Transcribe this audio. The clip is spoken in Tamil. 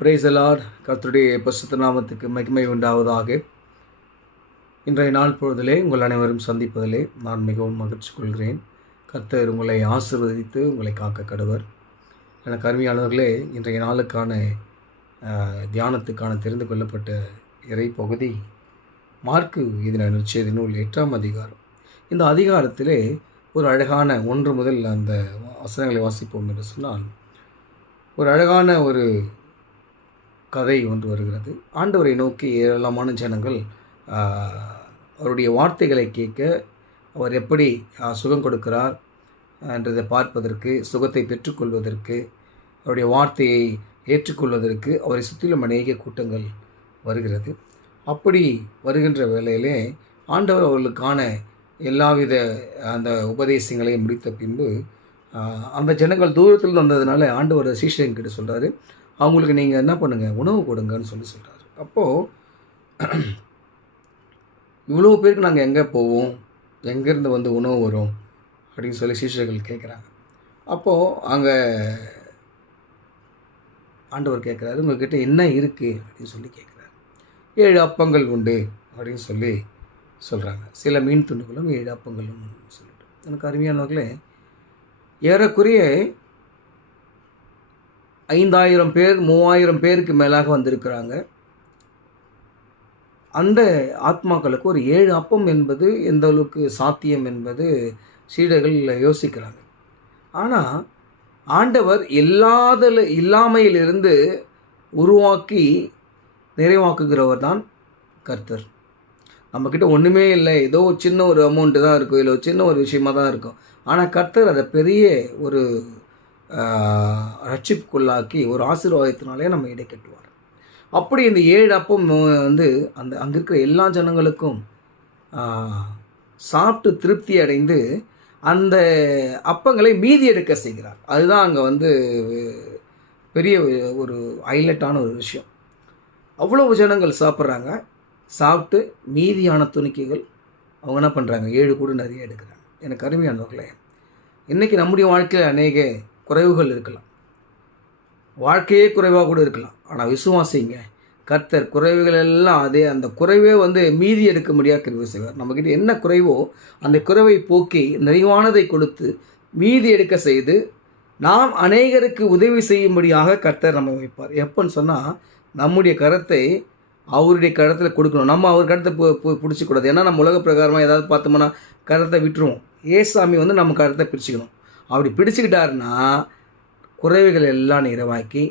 Praise the Lord. கர்த்தருடைய பரிசுத்த நாமத்துக்கு மகிமை உண்டாவதாக. இன்றைய நாள் பொழுதிலே உங்கள் அனைவரும் சந்திப்பதிலே நான் மிகவும் மகிழ்ச்சி கொள்கிறேன். கர்த்தர் உங்களை ஆசீர்வதித்து உங்களை காக்க கடவர். எனக்கு அருமையானவர்களே, இன்றைய நாளுக்கான தியானத்துக்கான தெரிந்து கொள்ளப்பட்ட இறை பகுதி மார்க்கு எழுதின நற்செய்தி நூல் 8ஆம் அதிகாரம். இந்த அதிகாரத்திலே ஒரு அழகான 1 முதல் அந்த வசனங்களை வாசிப்போம் என்று சொன்னால், ஒரு அழகான ஒரு கதை ஒன்று வருகிறது. ஆண்டவரை நோக்கி ஏராளமான ஜனங்கள் அவருடைய வார்த்தைகளை கேட்க, அவர் எப்படி சுகம் கொடுக்கிறார் என்றதை பார்ப்பதற்கு, சுகத்தை பெற்றுக்கொள்வதற்கு, அவருடைய வார்த்தையை ஏற்றுக்கொள்வதற்கு அவரை சுற்றிலும் அநேக கூட்டங்கள் வருகிறது. அப்படி வருகின்ற வேளையிலே ஆண்டவர் அவர்களுக்கான எல்லாவித அந்த உபதேசங்களையும் முடித்த பின்பு அந்த ஜனங்கள் தூரத்தில் வந்ததுனால ஆண்டவர் சீஷர்கிட்ட சொல்கிறாரு, அவங்களுக்கு நீங்கள் என்ன பண்ணுங்கள், உணவு கொடுங்கன்னு சொல்கிறாரு. அப்போது இவ்வளோ பேருக்கு நாங்கள் எங்கே போவோம், எங்கேருந்து வந்து உணவு வரும் அப்படின்னு சொல்லி சீஷர்கள் கேட்குறாங்க. அப்போது அங்கே ஆண்டவர் கேட்குறாரு, உங்கள்கிட்ட என்ன இருக்குது அப்படின்னு சொல்லி கேட்குறாரு. 7 அப்பங்கள் உண்டு அப்படின்னு சொல்லி சொல்கிறாங்க. சில மீன் துண்டுகளும் 7 அப்பங்களும் சொல்லிட்டு, எனக்கு அருமையானவர்களே, ஏறக்குறைய 5000 பேர் 3000 பேருக்கு மேலாக வந்திருக்கிறாங்க. அந்த ஆத்மாக்களுக்கு ஒரு 7 அப்பம் என்பது எந்த அளவுக்கு சாத்தியம் என்பது சீடர்கள் யோசிக்கிறாங்க. ஆனால் ஆண்டவர் இல்லாமையிலிருந்து உருவாக்கி நிறைவாக்குகிறவர் தான் கர்த்தர். நம்மக்கிட்ட ஒன்றுமே இல்லை, ஏதோ சின்ன ஒரு அமௌண்ட்டு தான் இருக்கும், இல்லை சின்ன ஒரு விஷயமாக தான் இருக்கும். ஆனால் கர்த்தர் அதை பெரிய ஒரு ரட்சிப்புக்குள்ளாக்கி ஒரு ஆசீர்வாதத்தினாலே நம்ம இடை கட்டுவார். அப்படி இந்த 7 அப்பம் வந்து அந்த அங்கே இருக்கிற எல்லா ஜனங்களுக்கும் சாப்பிட்டு திருப்தி அடைந்து அந்த அப்பங்களை மீதி எடுக்க செய்கிறார். அதுதான் அங்கே வந்து பெரிய ஒரு ஹைலைட்டான ஒரு விஷயம். அவ்வளவு ஜனங்கள் சாப்பிட்றாங்க. சாப்பிட்டு மீதியான துணிக்கைகள் அவங்க என்ன பண்ணுறாங்க, 7 கூட நிறைய எடுக்கிறாங்க. எனக்கு அருமையானவர்களே, இன்றைக்கி நம்முடைய வாழ்க்கையில் அநேக குறைவுகள் இருக்கலாம், வாழ்க்கையே குறைவாக கூட இருக்கலாம். ஆனால் விசுவாசிங்க, கர்த்தர் குறைவுகள் எல்லாம் அதே அந்த குறைவே வந்து மீதி எடுக்க முடியாத கிருபை செய்வார். நம்மக்கிட்ட என்ன குறைவோ அந்த குறைவை போக்கி நிறைவானதை கொடுத்து மீதி எடுக்க செய்து நாம் அநேகருக்கு உதவி செய்யும்படியாக கர்த்தர் நம்ம வைப்பார். எப்போன்னு சொன்னால், நம்முடைய கரத்தை அவருடைய கரத்தில் கொடுக்கணும். நம்ம அவர் கரத்தை பிடிச்சிக்கூடாது. ஏன்னா நம்ம உலக பிரகாரமாக ஏதாவது பார்த்தோம்னா கரத்தை விட்டுருவோம். ஏசாமி வந்து நம்ம கரத்தை பிடிச்சிக்கணும். அப்படி பிடிச்சிக்கிட்டாருன்னா குறைவுகள் எல்லாம் நிறைவாக்கி